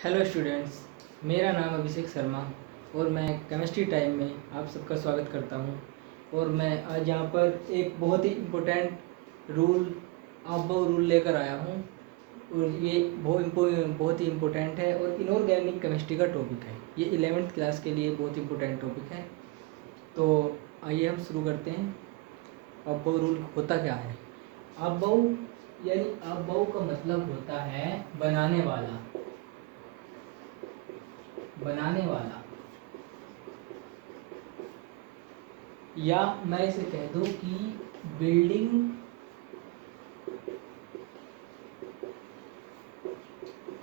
Hello students, मेरा नाम अभिषेक शर्मा और मैं केमिस्ट्री टाइम में आप सबका स्वागत करता हूं। और मैं आज यहाँ पर एक बहुत ही इम्पोर्टेंट रूल आबो रूल लेकर आया हूं। और ये बहुत ही इम्पोर्टेंट है और इनऑर्गेनिक केमिस्ट्री का टॉपिक है। ये 11th क्लास के लिए बहुत इम्पोर्टेंट टॉपिक है। तो आइए हम शुरू करते हैं। आबो रूल होता क्या है? आबो यानी आबो का मतलब होता है बनाने वाला। या मैं इसे कह दूं कि बिल्डिंग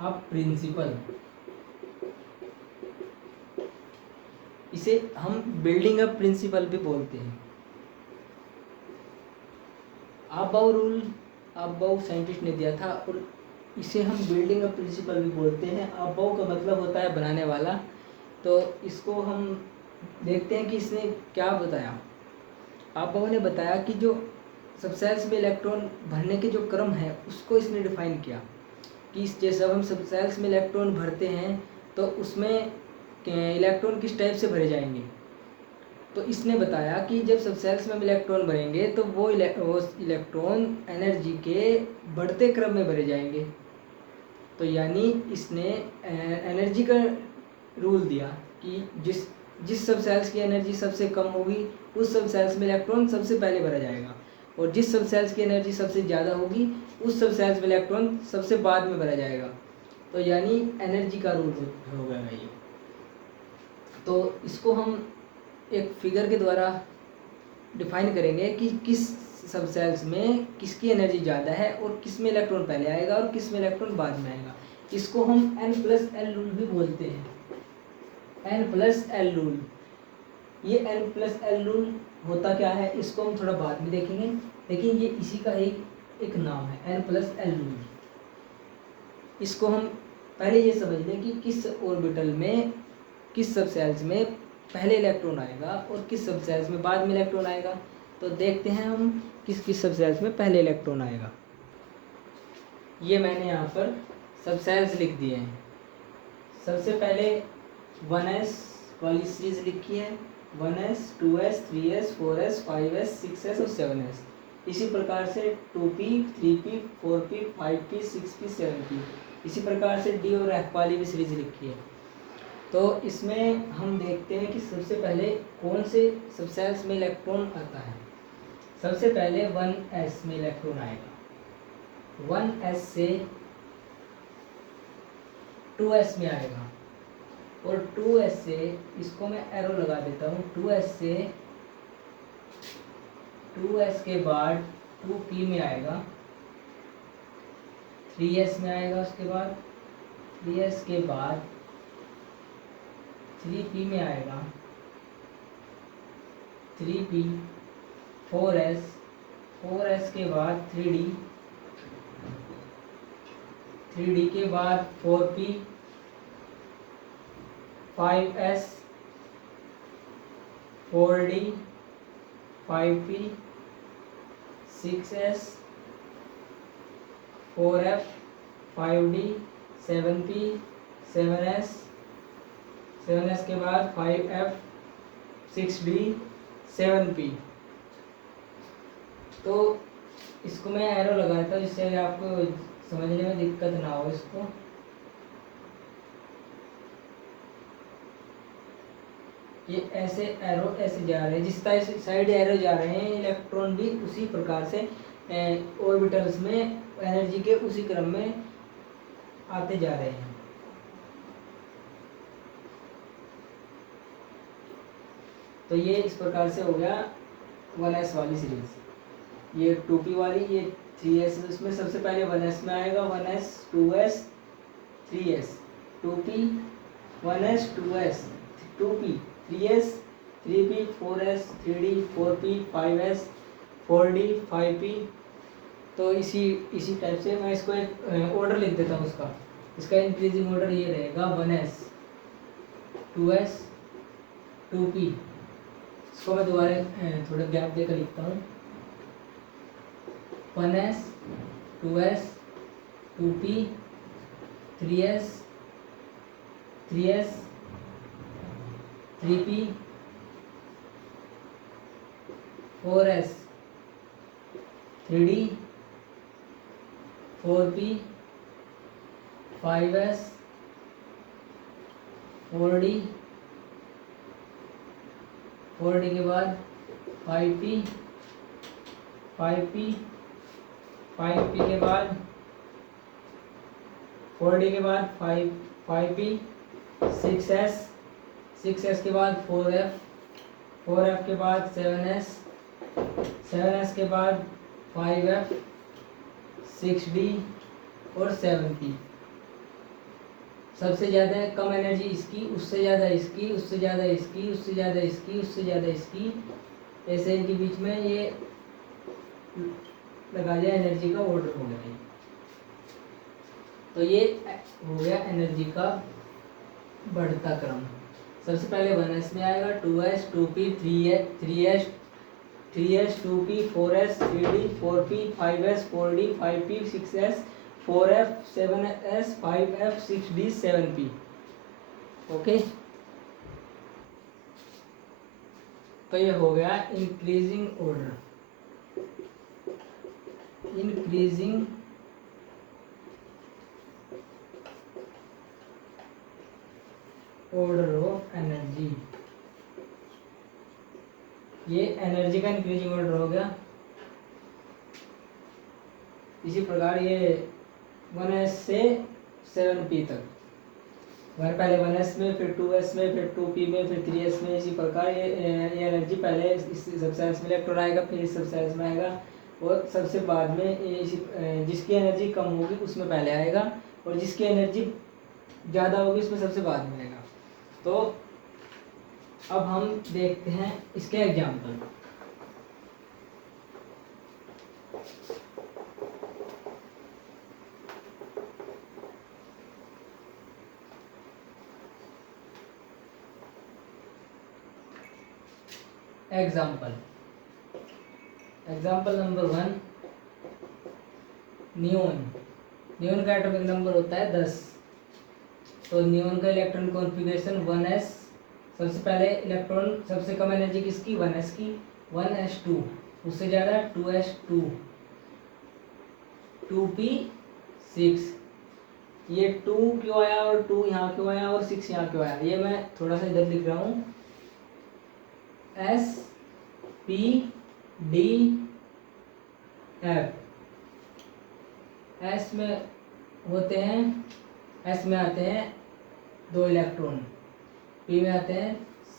ऑफ प्रिंसिपल। इसे हम बिल्डिंग ऑफ प्रिंसिपल भी बोलते हैं। आबाउ रूल आबाउ साइंटिस्ट ने दिया था और इसे हम बिल्डिंग ऑफ प्रिंसिपल भी बोलते हैं। आबाउ का मतलब होता है बनाने वाला। तो इसको हम देखते हैं कि इसने क्या बताया। आबाउ ने बताया कि जो सबसेल्स में इलेक्ट्रॉन भरने के जो क्रम है उसको इसने डिफाइन किया कि जैसे हम सबसेल्स में इलेक्ट्रॉन भरते हैं तो उसमें इलेक्ट्रॉन किस टाइप से भरे जाएंगे। तो इसने बताया कि जब सबसेल्स में हम इलेक्ट्रॉन भरेंगे तो वो इलेक्ट्रॉन एनर्जी के बढ़ते क्रम में भरे जाएंगे। तो यानी इसने एनर्जी का रूल दिया कि जिस सब सेल्स की एनर्जी सबसे कम होगी उस सब सेल्स में इलेक्ट्रॉन सबसे पहले भरा जाएगा, और जिस सब सेल्स की एनर्जी सबसे ज़्यादा होगी उस सब सेल्स में इलेक्ट्रॉन सबसे बाद में भरा जाएगा। तो यानी एनर्जी का रूल हो गया ये। तो इसको हम एक फिगर के द्वारा डिफाइन करेंगे कि किस सब सेल्स में किसकी एनर्जी ज़्यादा है और किस में इलेक्ट्रॉन पहले आएगा और किस में इलेक्ट्रॉन बाद में आएगा। इसको हम N+L रूल भी बोलते हैं। N+L rule. ये N+L रूल होता क्या है इसको हम थोड़ा बाद में देखेंगे, लेकिन ये इसी का एक नाम है N+L रूल। इसको हम पहले ये समझ लें कि किस ऑर्बिटल में किस सब सेल्स में पहले इलेक्ट्रॉन आएगा और किस सब सेल्स में बाद में इलेक्ट्रॉन आएगा। तो देखते हैं हम किस किस सब सेल्स में पहले इलेक्ट्रॉन आएगा। ये मैंने यहाँ पर सब सेल्स लिख दिए हैं। सबसे पहले 1s वाली सीरीज लिखी है। 1s 2s 3s 4s 5s 6s और 7s। इसी प्रकार से 2p 3p 4p 5p 6p 7p। इसी प्रकार से d और f वाली भी सीरीज लिखी है। तो इसमें हम देखते हैं कि सबसे पहले कौन से सब सेल्स में इलेक्ट्रॉन आता है। सबसे पहले 1s में इलेक्ट्रॉन आएगा। 1s से 2s में आएगा और 2s से, इसको मैं एरो लगा देता हूँ, 2s के बाद 2p में आएगा, 3s में आएगा, उसके बाद 3s के बाद 3p में आएगा, 3p 4s के बाद 3d के बाद 4p 5s 4d 5p 6s 4f 5d 7p 7s के बाद 5f 6d 7p। तो इसको मैं एरो लगाता हूँ जिससे आपको समझने में दिक्कत ना हो। इसको ये ऐसे एरो ऐसे जा रहे हैं, जिस तरह साइड एरो जा रहे हैं इलेक्ट्रॉन भी उसी प्रकार से ऑर्बिटल्स में एनर्जी के उसी क्रम में आते जा रहे हैं। तो ये इस प्रकार से हो गया 1s वाली सीरीज। ये 2p वाली, ये 3s, इसमें सबसे पहले 1s में आएगा 1s 2s 3s 2p 1s 2s 2p 3s 3p 4s 3d 4p 5s 4d 5p। तो इसी टाइप से मैं इसको एक ऑर्डर लिख देता हूँ उसका। इसका इंक्रीजिंग ऑर्डर ये रहेगा 1s 2s 2p। इसको मैं दोबारा थोड़ा गैप देकर लिखता हूँ। 1s 2s 2p 3s 3s 3p 4s 3d 4p 5s 4d 4d के बाद 5p 5p 5p के बाद 4d के बाद 5p 6s 6s के बाद 4f 4f के बाद 7s 7s के बाद 5f 6d और 7p। सबसे ज़्यादा कम एनर्जी इसकी, उससे ज़्यादा इसकी, उससे ज़्यादा इसकी, उससे ज़्यादा इसकी, उससे ज़्यादा इसकी, ऐसे इनके बीच में ये लगा दिया एनर्जी का ऑर्डर हो गया। तो ये हो गया एनर्जी का बढ़ता क्रम। सबसे पहले 1s में आएगा, 2s 2p 3s 2p 4s 3d 4p 5s 4d 5p 6s 4f 7s 5f 6d 7p। Okay, तो ये हो गया increasing order, increasing order of energy. ये एनर्जी का इंक्रीजिंग ऑर्डर हो गया। इसी प्रकार ये 1s से 7p तक, पहले 1s में, फिर 2s में, फिर 2p में, फिर 3s में। इसी प्रकार ये एनर्जी पहले इस सबसेल्स में इलेक्ट्रॉन आएगा, फिर इस सबसेल्स में आएगा, और सबसे बाद में इसी जिसकी एनर्जी कम होगी उसमें पहले आएगा, और जिसकी एनर्जी ज़्यादा होगी उसमें सबसे बाद में आएगा। तो अब हम देखते हैं इसके example. Example number 1, neon. Neon का एटॉमिक नंबर होता है 10। तो नियोन का इलेक्ट्रॉन कॉन्फ़िगरेशन 1s। सबसे पहले इलेक्ट्रॉन, सबसे कम एनर्जी किसकी, 1s की, 1s2। उससे ज़्यादा 2s2 2p6। ये 2 क्यों आया और 2 यहाँ क्यों आया और 6 यहाँ क्यों आया, ये मैं थोड़ा सा इधर लिख रहा हूँ। s p d f, s में होते हैं, s में आते हैं 2 इलेक्ट्रॉन, p में आते हैं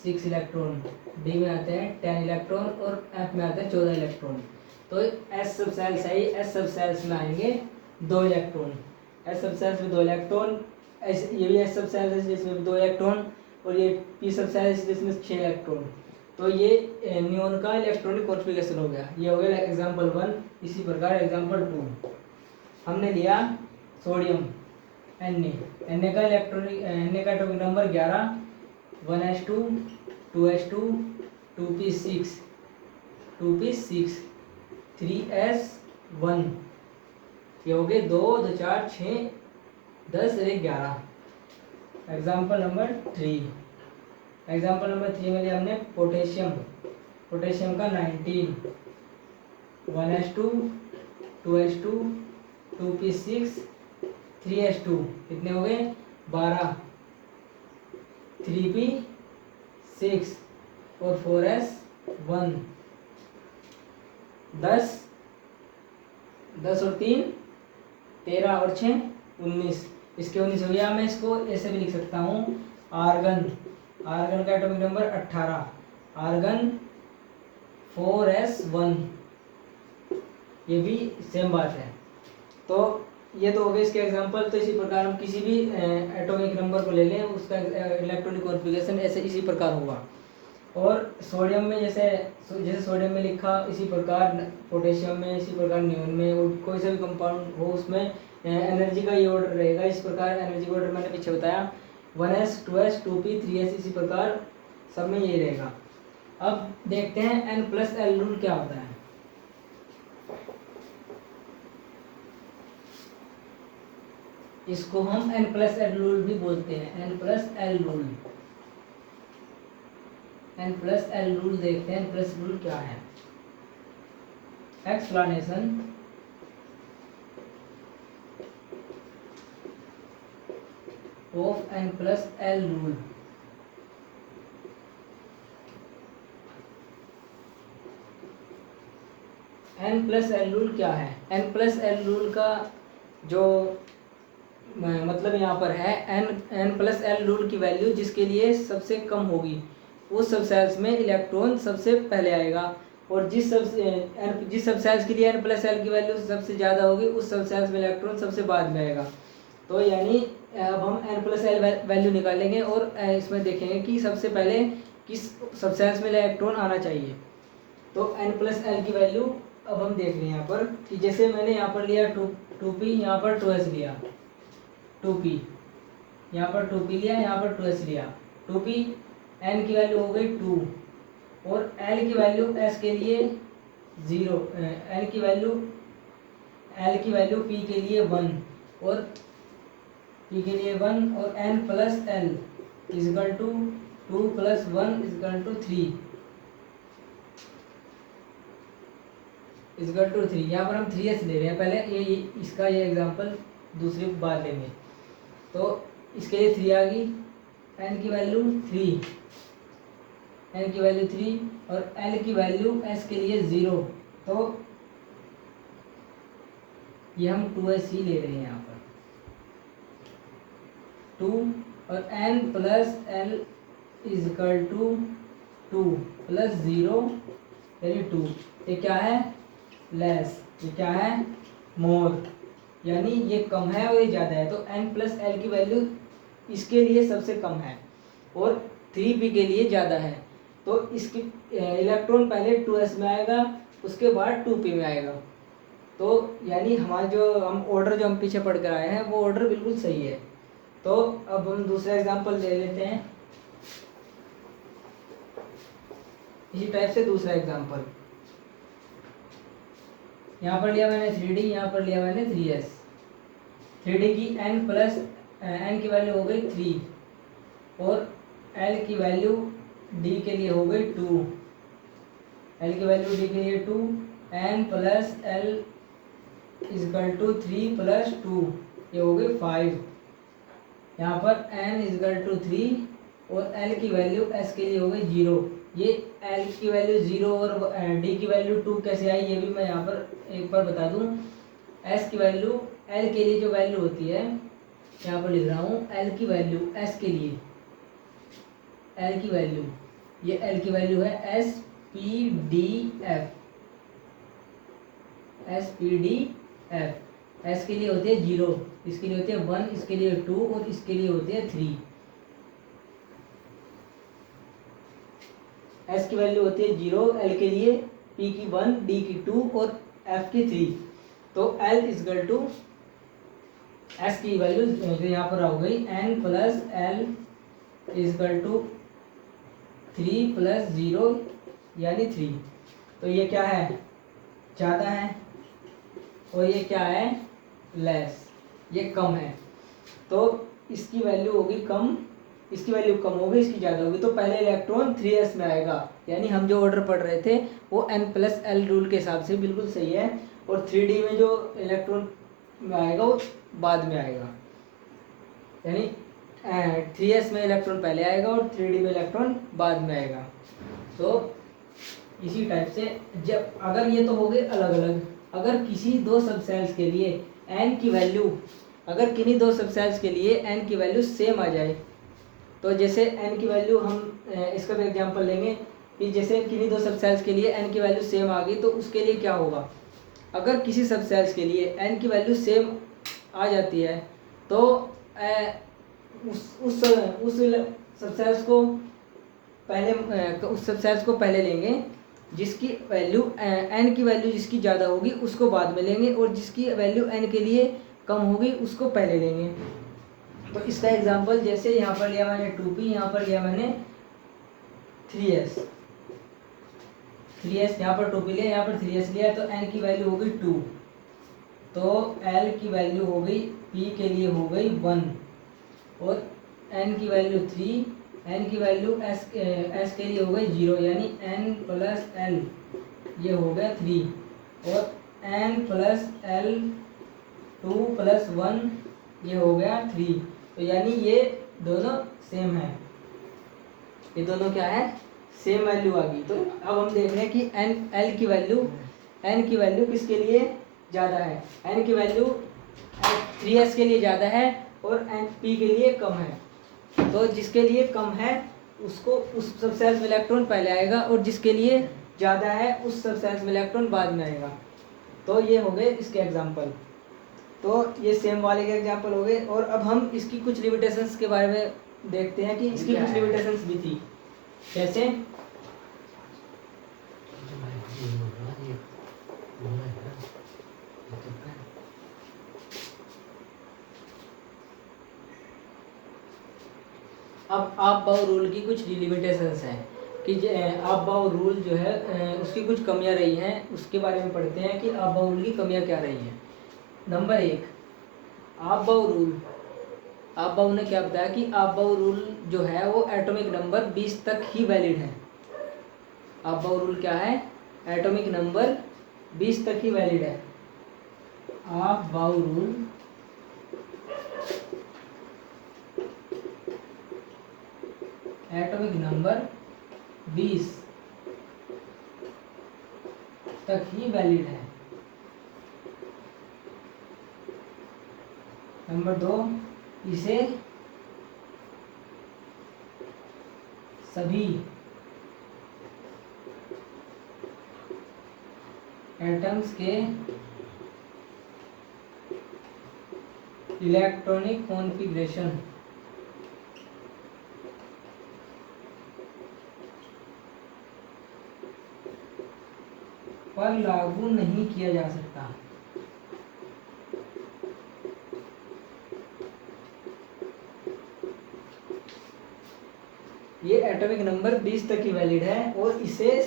6 इलेक्ट्रॉन, d में आते हैं 10 इलेक्ट्रॉन, और f में आते हैं 14 इलेक्ट्रॉन। तो s सब सेल्स है, s सब सेल्स में आएंगे 2 इलेक्ट्रॉन, s सब सेल्स में 2 इलेक्ट्रॉन, ये भी s सब सेल्स है जिसमें 2 इलेक्ट्रॉन, और ये p सब सेल्स जिसमें 6 इलेक्ट्रॉन। तो ये नियोन का इलेक्ट्रॉनिक कॉन्फ़िगरेशन हो गया। ये हो गया एग्जाम्पल 1। इसी प्रकार एग्जाम्पल 2 हमने लिया सोडियम Na का इलेक्ट्रॉनिक, Na का atomic number 11, 1s2 2s2 2p6 3s1। ये हो गए 2 2 4 6 10 1 11। एग्जाम्पल नंबर 3, एग्जाम्पल नंबर 3 में लिया हमने पोटेशियम। पोटेशियम का 19, 1s2 2s2 2p6 3s2, कितने हो गए 12, 3p6 और 4s1। 10 10 और 3 13 और 6 19। इसके 19 हो गया। मैं इसको ऐसे भी लिख सकता हूँ, आर्गन। आर्गन का एटॉमिक नंबर 18, आर्गन 4s1। ये भी सेम बात है। तो ये तो हो गए इसके एग्जांपल। तो इसी प्रकार हम किसी भी एटॉमिक नंबर को ले लें, उसका इलेक्ट्रॉनिक कॉन्फ़िगरेशन ऐसे इसी प्रकार होगा। और सोडियम में जैसे सोडियम में लिखा, इसी प्रकार पोटेशियम में, इसी प्रकार नियोन में, और कोई सा भी कंपाउंड हो उसमें एनर्जी का ये ऑर्डर रहेगा। इस प्रकार एनर्जी का ऑर्डर मैंने पीछे बताया, 1s 2s 2p 3s, इसी प्रकार सब में ये रहेगा। अब देखते हैं n+l रूल क्या होता है। इसको हम n प्लस एल रूल भी बोलते हैं, n plus L rule. n plus L rule देखते हैं, n प्लस रूल क्या है। Explanation of n plus L rule. n plus L rule क्या है? n प्लस एल रूल का जो मतलब यहाँ पर है, n प्लस एल रूल की वैल्यू जिसके लिए सबसे कम होगी उस सब सेल्स में इलेक्ट्रॉन सबसे पहले आएगा, और जिस सब सेल्स के लिए n प्लस एल की वैल्यू सबसे ज़्यादा होगी उस सब सेल्स में इलेक्ट्रॉन सबसे बाद में आएगा। तो यानी अब हम n प्लस एल वैल्यू निकालेंगे और इसमें देखेंगे कि सबसे पहले किस सब सेल्स में इलेक्ट्रॉन आना चाहिए। तो n प्लस एल की वैल्यू अब हम देख रहे हैं यहाँ पर कि जैसे मैंने यहाँ पर लिया 2p, यहाँ पर 2s लिया, 2p यहाँ पर 2p लिया, यहाँ पर 2s लिया। 2p n की वैल्यू हो गई 2 और l की वैल्यू s के लिए 0, l की वैल्यू p के लिए 1 और p के लिए 1 और n plus l is equal to 2 plus 1 is equal to 3 is equal to 3। यहाँ पर हम 3s ले रहे हैं पहले, ये इसका ये एग्जांपल दूसरी बार लेंगे। तो इसके लिए 3 आ गई, n की वैल्यू 3, n की वैल्यू 3 और l की वैल्यू s के लिए 0। तो ये हम 2s ही ले रहे हैं यहाँ पर 2 और n plus l is equal to 2 plus 0 यानी 2। ये क्या है? लेस। ये क्या है? मोर, यानी ये कम है और ये ज़्यादा है। तो n प्लस एल की वैल्यू इसके लिए सबसे कम है और 3p के लिए ज़्यादा है। तो इसकी इलेक्ट्रॉन पहले 2s में आएगा, उसके बाद 2p में आएगा। तो यानी हमारा जो हम ऑर्डर पीछे पढ़ कर आए हैं वो ऑर्डर बिल्कुल सही है। तो अब हम दूसरा एग्जांपल ले लेते हैं, इसी टाइप से दूसरा एग्जांपल। यहाँ पर लिया मैंने 3D, यहाँ पर लिया मैंने 3s। 3D की n की वैल्यू हो गई 3 और l की वैल्यू d के लिए हो गई 2, l की वैल्यू d के लिए 2, n plus l is equal to 3 plus 2, ये हो गई 5। यहाँ पर n इजकल टू 3 और l की वैल्यू s के लिए हो गई 0। ये l की वैल्यू 0 और d की वैल्यू 2 कैसे आई ये भी मैं यहाँ पर एक बार बता दूँ। s की वैल्यू l के लिए जो वैल्यू होती है, यहाँ पर लिख रहा हूँ l की वैल्यू s के लिए, l की वैल्यू, ये l की वैल्यू है SPDF, s के लिए होती है 0, इसके लिए होती है 1, इसके लिए 2 और इसके लिए होती है 3। s की वैल्यू होती है 0 l के लिए, p की 1, d की 2 और f की 3। तो l इजकल टू s की वैल्यू यहाँ पर हो गई n plus l is equal to 3 plus 0 यानी 3। तो ये क्या है? ज़्यादा है और ये क्या है? लेस, ये कम है। तो इसकी वैल्यू होगी कम, इसकी वैल्यू कम होगी, इसकी ज़्यादा होगी। तो पहले इलेक्ट्रॉन 3s में आएगा, यानी हम जो ऑर्डर पढ़ रहे थे वो n प्लस एल रूल के हिसाब से बिल्कुल सही है। और 3D में जो इलेक्ट्रॉन में आएगा वो बाद में आएगा, यानी 3s में इलेक्ट्रॉन पहले आएगा और 3D में इलेक्ट्रॉन बाद में आएगा। तो इसी टाइप से जब अगर ये तो हो गए अलग अलग, अगर किसी दो सब सेल्स के लिए n की वैल्यू, अगर किन्हीं दो सब सेल्स के लिए n की वैल्यू सेम आ जाए, तो जैसे n की वैल्यू हम इसका भी एग्जांपल लेंगे कि जैसे किन्हीं दो सब सेल्स के लिए n की वैल्यू सेम आ गई, तो उसके लिए क्या होगा? अगर किसी सब सेल्स के लिए n की वैल्यू सेम आ जाती है तो उस सब सेल्स को पहले लेंगे, जिसकी वैल्यू n की वैल्यू जिसकी ज़्यादा होगी उसको बाद में लेंगे, और जिसकी वैल्यू n के लिए कम होगी उसको पहले लेंगे। तो इसका एग्जांपल जैसे यहाँ पर लिया मैंने 2p, यहाँ पर लिया मैंने 3s, यहाँ पर 2p लिया, यहाँ पर 3s लिया। तो n की वैल्यू हो गई 2, तो l की वैल्यू हो गई p P के लिए हो गई 1 और N की वैल्यू 3, N की वैल्यू S के लिए हो गई 0, यानी N प्लस L ये हो गया 3 और N प्लस L 2 प्लस 1 ये हो गया 3। तो यानी ये दोनों सेम है, ये दोनों क्या है, सेम वैल्यू आ गई। तो अब हम देख रहे हैं कि N की वैल्यू किसके लिए ज़्यादा है, N की वैल्यू 3s के लिए ज़्यादा है और P के लिए कम है। तो जिसके लिए कम है उसको उस सबसेल्स में इलेक्ट्रॉन पहले आएगा और जिसके लिए ज़्यादा है उस सबसेल्स में इलेक्ट्रॉन बाद में आएगा। तो ये हो गए इसके एग्जाम्पल। तो ये सेम वाले के एग्जाम्पल हो गए। और अब हम इसकी कुछ लिमिटेशंस के बारे में देखते हैं कि इसकी कुछ लिमिटेशंस भी थी। कैसे? अब आप-बाउ रूल की कुछ लिमिटेशंस हैं कि आप-बाउ रूल जो है उसकी कुछ कमियां रही हैं, उसके बारे में पढ़ते हैं कि आप-बाउ रूल की कमियां क्या रही हैं। नंबर 1, आप-बाउ ने क्या बताया कि आप-बाउ रूल जो है वो एटॉमिक नंबर 20 तक ही वैलिड है। आप-बाउ रूल क्या है? एटॉमिक नंबर 20 तक ही वैलिड है। आप-बाउ रूल एटॉमिक नंबर 20 तक ही वैलिड है। नंबर 2, इसे सभी एटम्स के इलेक्ट्रॉनिक कॉन्फ़िगरेशन पर लागू नहीं किया जा सकता। ये एटॉमिक नंबर 20 तक ही वैलिड है और इसे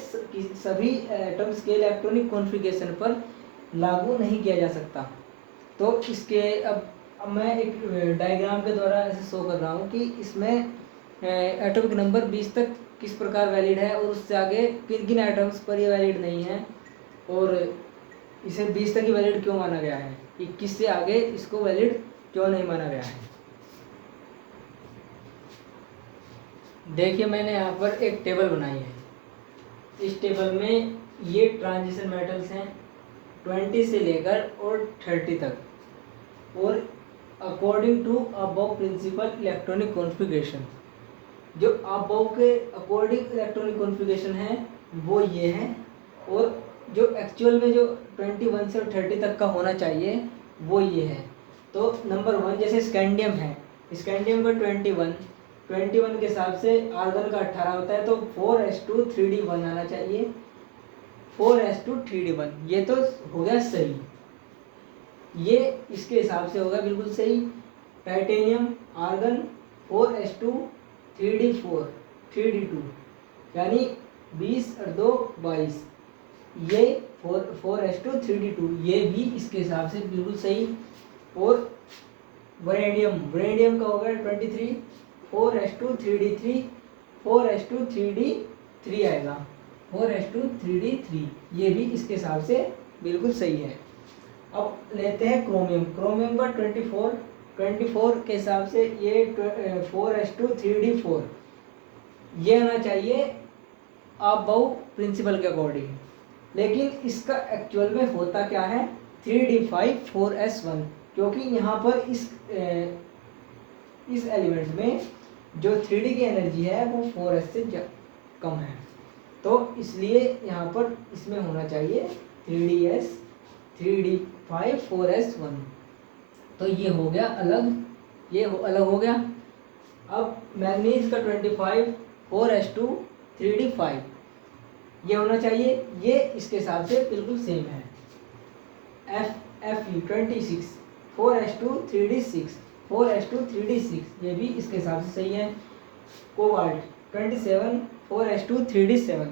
सभी एटम्स के इलेक्ट्रॉनिक कॉन्फ़िगरेशन पर लागू नहीं किया जा सकता। तो इसके अब मैं एक डायग्राम के द्वारा ऐसे शो कर रहा हूँ कि इसमें एटॉमिक नंबर 20 तक किस प्रकार वैलिड है और उससे आगे किन किन एटम्स पर ये वैलिड नहीं है और इसे 20 तक ही वैलिड क्यों माना गया है, 21 से आगे इसको वैलिड क्यों नहीं माना गया है। देखिए मैंने यहाँ पर एक टेबल बनाई है। इस टेबल में ये ट्रांजिशन मेटल्स हैं 20 से लेकर और 30 तक और according to above principle electronic configuration, जो अबव के अकॉर्डिंग इलेक्ट्रॉनिक कॉन्फ़िगरेशन है वो ये है और जो एक्चुअल में जो 21 से 30 तक का होना चाहिए वो ये है। तो नंबर 1 जैसे स्कैंडियम है, स्कैंडियम का 21 के हिसाब से आर्गन का 18 होता है तो 4s2 3d1 आना चाहिए। 4s2 3d1 ये तो हो गया सही, ये इसके हिसाब से होगा बिल्कुल सही। Titanium argon 4s2 3d4 3d2 यानी 20 और 2 22, ये 4s2 3d2 ये भी इसके हिसाब से बिल्कुल सही। और वैनेडियम का होगा 23 4s2 3d3 4s2 3d3 आएगा 4s2 3d3 ये भी इसके हिसाब से बिल्कुल सही है। अब लेते हैं क्रोमियम का 24 के हिसाब से ये 4s2 3d4 ये आना चाहिए अबव प्रिंसिपल के अकॉर्डिंग, लेकिन इसका एक्चुअल में होता क्या है 3d5 4s1, क्योंकि यहाँ पर इस एलिमेंट में जो 3d की एनर्जी है वो 4s से कम है, तो इसलिए यहाँ पर इसमें होना चाहिए 3ds 3d5 4s1। तो ये हो गया अलग, ये अलग हो गया। अब मैग्नीज का 25 4s2 3d5 ये होना चाहिए, ये इसके हिसाब से बिल्कुल सेम है। Fe 26 4s2 3d6 4s2 3d6 ये भी इसके हिसाब से सही है। Cobalt 27 4s2 3d7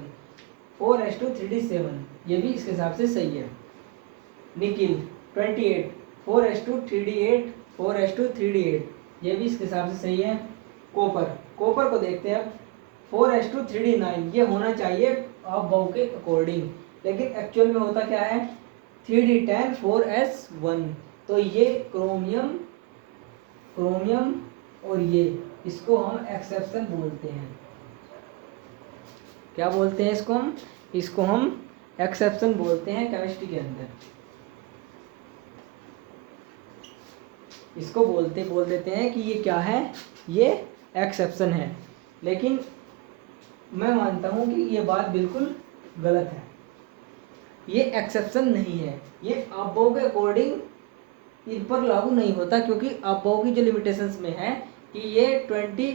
4s2 3d7 ये भी इसके हिसाब से सही है। निकिल 28 4s2 3d8 4:3d8, ये भी इसके हिसाब से सही है। कॉपर को देखते हैं अब। 4:3d9, ये होना चाहिए अबव के अकॉर्डिंग, लेकिन एक्चुअल में होता क्या है 3d10 4s1। तो ये क्रोमियम और ये इसको हम एक्सेप्शन बोलते हैं। क्या बोलते हैं इसको हम एक्सेप्शन बोलते हैं केमिस्ट्री के अंदर। इसको बोल देते हैं कि ये क्या है, ये एक्सेप्शन है। लेकिन मैं मानता हूँ कि ये बात बिल्कुल गलत है, ये एक्सेप्शन नहीं है, ये अबव के अकॉर्डिंग इन पर लागू नहीं होता, क्योंकि अबव की जो लिमिटेशंस में है कि ये 20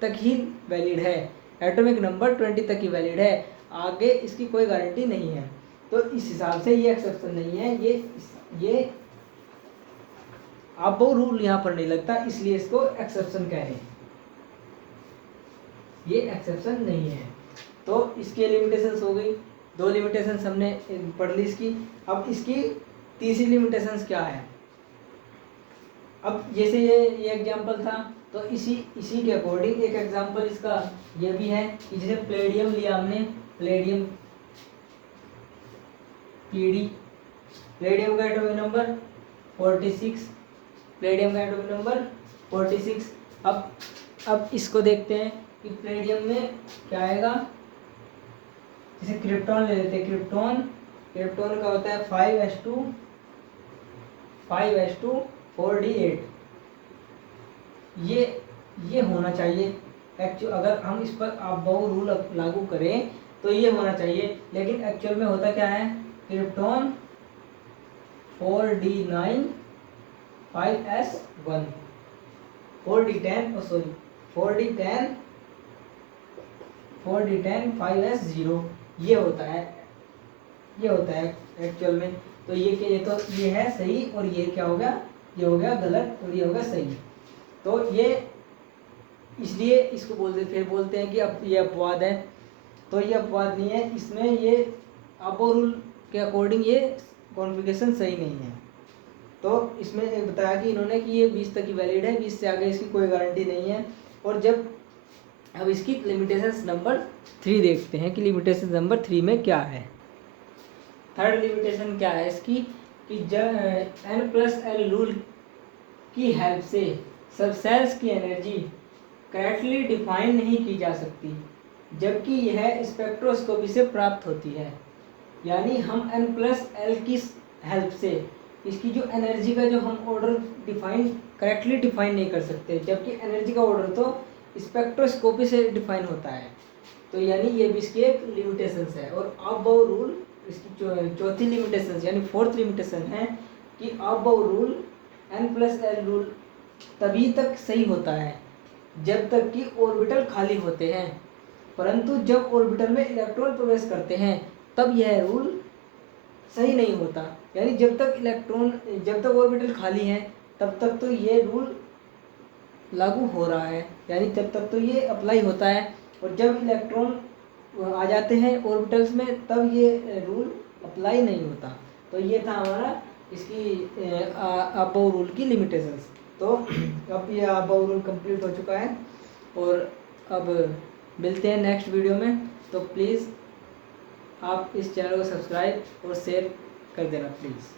तक ही वैलिड है, एटॉमिक नंबर 20 तक ही वैलिड है, आगे इसकी कोई गारंटी नहीं है। तो इस हिसाब से ये एक्सेप्शन नहीं है, ये अबव रूल यहाँ पर नहीं लगता, इसलिए इसको एक्सेप्शन कह रहे हैं, ये एक्सेप्शन नहीं है। तो इसकी लिमिटेशंस हो गई, 2 लिमिटेशंस हमने पढ़ ली इसकी। अब इसकी तीसरी लिमिटेशंस क्या है। अब जैसे ये एग्जांपल था, तो इसी के अकॉर्डिंग एक एग्जांपल इसका ये भी है कि जैसे प्लेडियम लिया हमने, प्लेडियम का एटॉमिक नंबर 46, प्लेडियम का एटॉमिक नंबर 46। अब इसको देखते हैं कि प्लेडियम में क्या आएगा। जैसे क्रिप्टॉन ले लेते हैं, क्रिप्टॉन का होता है 5s2 4d8। ये होना चाहिए एक्चुअल, अगर हम इस पर अबव रूल लागू करें तो ये होना चाहिए, लेकिन एक्चुअल में होता क्या है krypton 4d9 5s1 4d10 5s0, ये होता है एक्चुअल में। तो ये है सही, और ये क्या हो गया, ये हो गया गलत, और ये होगा सही। तो ये इसलिए इसको बोलते हैं कि अब ये अपवाद है। तो ये अपवाद नहीं है, इसमें ये अबव रूल के अकॉर्डिंग ये कॉन्फ़िगरेशन सही नहीं है। तो इसमें एक बताया कि इन्होंने कि ये 20 तक की वैलिड है, 20 से आगे इसकी कोई गारंटी नहीं है। और जब अब इसकी लिमिटेशंस नंबर 3 देखते हैं कि लिमिटेशन नंबर 3 में क्या है। थर्ड लिमिटेशन क्या है इसकी कि जब n+l रूल की हेल्प से सबसेल्स की एनर्जी करेक्टली डिफाइन नहीं की जा सकती, जबकि यह स्पेक्ट्रोस्कोपी से प्राप्त होती है। यानी हम n+l की हेल्प से इसकी जो एनर्जी का जो हम ऑर्डर करेक्टली डिफाइन नहीं कर सकते, जबकि एनर्जी का ऑर्डर तो स्पेक्ट्रोस्कोपी से डिफाइन होता है। तो यानी ये भी इसकी एक लिमिटेशंस है। और अबव रूल इसकी चौथी लिमिटेशन यानी फोर्थ लिमिटेशन है कि अबव रूल n+l रूल तभी तक सही होता है जब तक कि ऑर्बिटल खाली होते हैं, परंतु जब ऑर्बिटल में इलेक्ट्रॉन प्रवेश करते हैं तब यह रूल सही नहीं होता। यानी जब तक ऑर्बिटल खाली है तब तक तो ये रूल लागू हो रहा है, यानी तब तक तो ये अप्लाई होता है, और जब इलेक्ट्रॉन आ जाते हैं ऑर्बिटल्स में तब ये रूल अप्लाई नहीं होता। तो ये था हमारा इसकी अबव रूल की लिमिटेशंस। तो अब ये अबव रूल कंप्लीट हो चुका है, और अब मिलते हैं नेक्स्ट वीडियो में। तो प्लीज़ आप इस चैनल को सब्सक्राइब और शेयर कर देना प्लीज़।